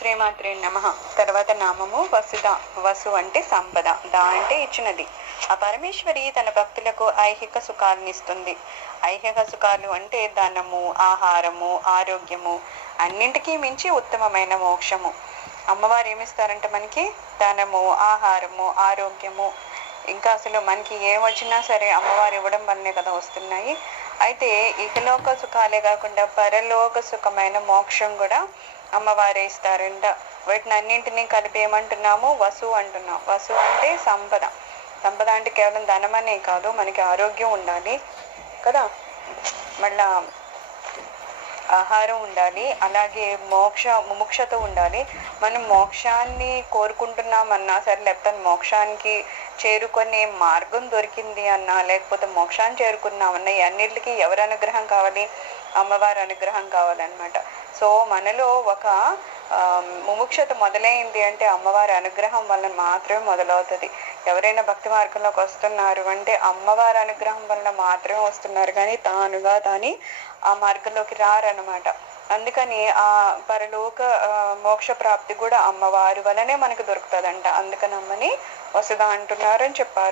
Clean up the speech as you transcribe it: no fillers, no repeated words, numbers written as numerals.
శ్రీమాత్రే నమః. తర్వాత నామము వసుధ. వసు అంటే సంపద, దా అంటే ఇచ్చినది. ఆ పరమేశ్వరి తన భక్తులకు ఐహిక సుఖాలనిస్తుంది. ఐహిక సుఖాలు అంటే ధనము, ఆహారము, ఆరోగ్యము, అన్నింటికీ మించి ఉత్తమమైన మోక్షము. అమ్మవారు ఏమిస్తారంటే మనకి ధనము, ఆహారము, ఆరోగ్యము, ఇంకా అసలు మనకి ఏం వచ్చినా సరే అమ్మవారు ఇవ్వడం వల్లనే కదా వస్తున్నాయి. అయితే ఇహలోక సుఖాలే కాకుండా పరలోక సుఖమైన మోక్షం కూడా అమ్మవారే ఇస్తారంట. వీటిని అన్నింటినీ కలిపి ఏమంటున్నాము? వసు అంటున్నాం. వసు అంటే సంపద. సంపద అంటే కేవలం ధనమనే కాదు, మనకి ఆరోగ్యం ఉండాలి కదా, మళ్ళా ఆహారం ఉండాలి, అలాగే ముముక్షత ఉండాలి. మనం మోక్షాన్ని కోరుకుంటున్నామన్నా సరే, లేకపోతే మోక్షానికి చేరుకునే మార్గం దొరికింది అన్నా, లేకపోతే మోక్షాన్ని చేరుకున్నామన్నా, ఈ అన్నిటికీ ఎవరి అనుగ్రహం కావాలి? అమ్మవారి అనుగ్రహం కావాలన్నమాట. సో మనలో ఒక ముముక్షత మొదలైంది అంటే అమ్మవారి అనుగ్రహం వలన మాత్రమే మొదలవుతుంది. ఎవరైనా భక్తి మార్గంలోకి వస్తున్నారు అంటే అమ్మవారి అనుగ్రహం వలన మాత్రమే వస్తున్నారు, కానీ తాని ఆ మార్గంలోకి రారన్నమాట. అందుకని ఆ పరలోక మోక్ష ప్రాప్తి కూడా అమ్మవారి వలనే మనకు దొరుకుతుందంట. అందుకని అమ్మని వసుధ అంటున్నారు అని చెప్పారు.